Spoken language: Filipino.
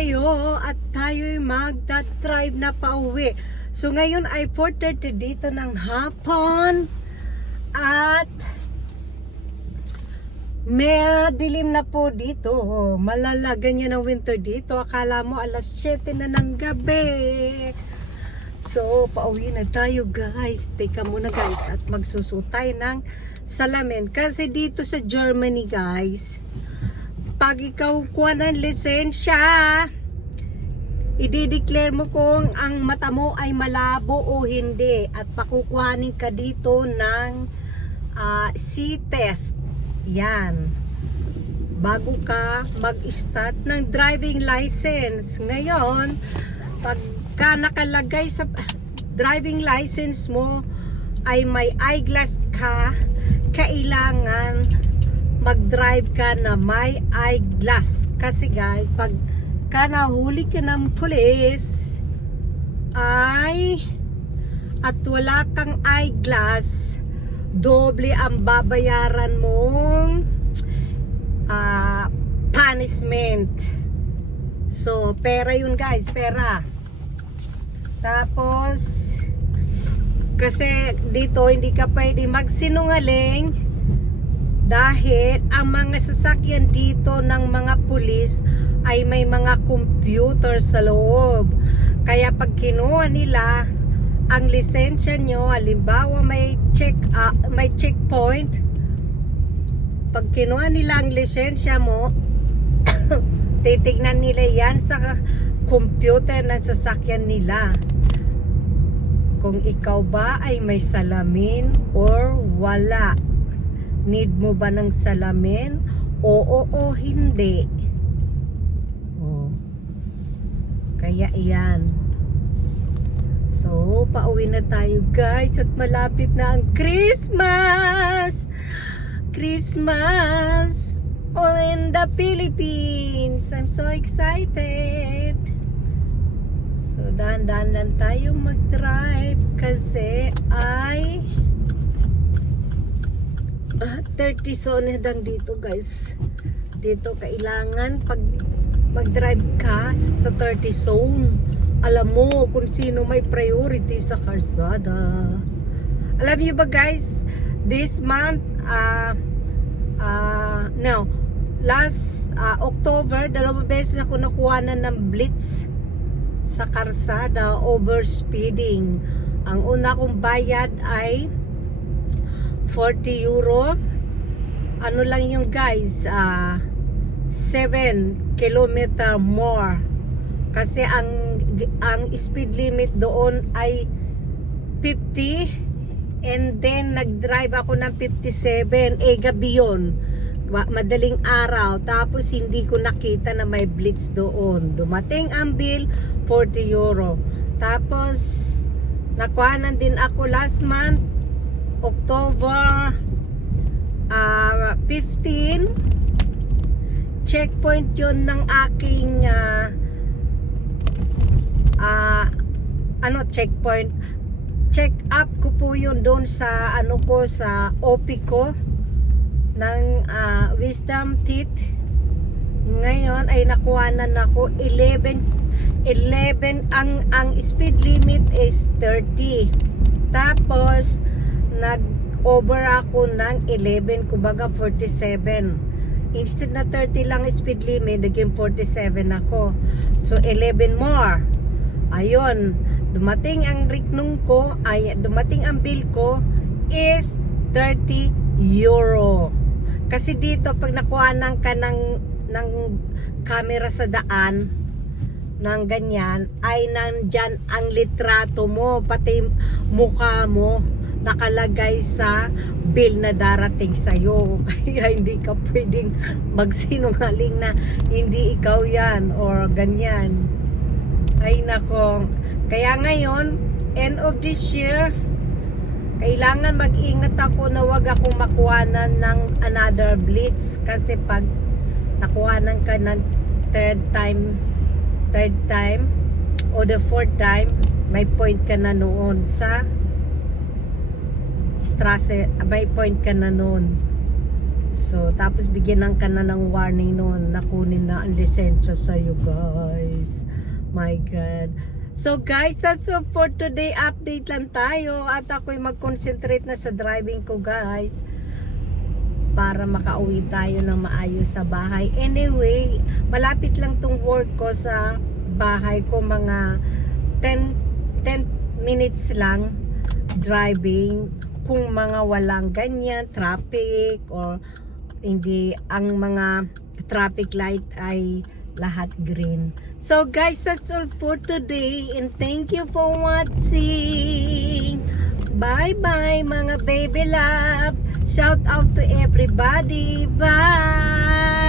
tayo at tayo'y magdadrive na pauwi. So ngayon ay 4:30 dito ng hapon at may dilim na po dito. Malalagan niya ng winter dito. Akala mo alas 7 na ng gabi. So pauwi na tayo guys. Teka muna guys at magsusutay ng salamin. Kasi dito sa Germany guys, pag ikaw kuha ng lisensya, i-declare mo kung ang mata mo ay malabo o hindi at pakukuhanin ka dito ng C-test. Yan. Bago ka mag-start ng driving license. Ngayon, pagka nakalagay sa driving license mo ay may eyeglass ka, kailangan mag-drive ka na may eyeglass. Kasi guys, pag nahuli ka ng pulis ay at wala kang eyeglass, doble ang babayaran mong punishment. So, pera yun guys, pera. Tapos, kasi dito hindi ka pwede magsinungaling dahil ang mga sasakyan dito ng mga pulis ay may mga computer sa loob. Kaya pag kinuha nila ang lisensya nyo, halimbawa may checkpoint, pag kinuha nila ang lisensya mo, titignan nila yan sa computer ng sasakyan nila. Kung ikaw ba ay may salamin or wala. Need mo ba ng salamin? Oo o hindi. Oh. Kaya iyan. So, pauwi na tayo guys at malapit na ang Christmas! Christmas in the Philippines! I'm so excited! So, dahan-dahan lang tayo mag-drive kasi ay 30 zone lang dito guys. Dito kailangan pag mag-drive ka sa 30 zone, alam mo kung sino may priority sa karsada. Alam niyo ba guys, this month last October, 2 beses ako nakuhanan ng blitz sa karsada, overspeeding. Ang una kong bayad ay 40 euro. Ano lang yung guys, 7 kilometer more. Kasi ang speed limit doon ay 50 and then nag-drive ako ng 57. Gabi yun. Madaling araw. Tapos hindi ko nakita na may blitz doon. Dumating ang bill, 40 euro. Tapos nakuhanan din ako last month October 15. Checkpoint yun ng aking checkpoint. Check up ko po yun doon sa sa OP ko ng wisdom teeth. Ngayon ay nakuhanan ako 11 ang speed limit is 30. Tapos nag-over ako ng 11, kumbaga 47. Instead na 30 lang speed limit, naging 47 ako. So 11 more. Ayun, dumating ang dumating ang bill ko is 30 euro. Kasi dito pag nakuhanan ka ng camera sa daan ng ganyan, ay nandyan ang litrato mo, pati mukha mo nakalagay sa bill na darating sa'yo. Kaya hindi ka pwedeng magsinungaling na hindi ikaw yan or ganyan. Ay nako. Kaya ngayon, end of this year, kailangan mag-ingat ako na wag akong makuhanan ng another blitz. Kasi pag nakuhanan ka ng third time o the fourth time, may point ka na noon sa Strasse, may point ka na noon. So, tapos bigyan ka na ng warning noon na kunin na ang lisensya sa'yo, guys. My God. So, guys, that's all for today. Update lang tayo. At ako'y mag-concentrate na sa driving ko, guys. Para makauwi tayo ng maayos sa bahay. Anyway, malapit lang tong work ko sa bahay ko. Mga 10 minutes lang driving. Kung mga walang ganyan, traffic, or hindi, ang mga traffic light ay lahat green. So guys, that's all for today, and thank you for watching. Bye bye mga baby love. Shout out to everybody. Bye.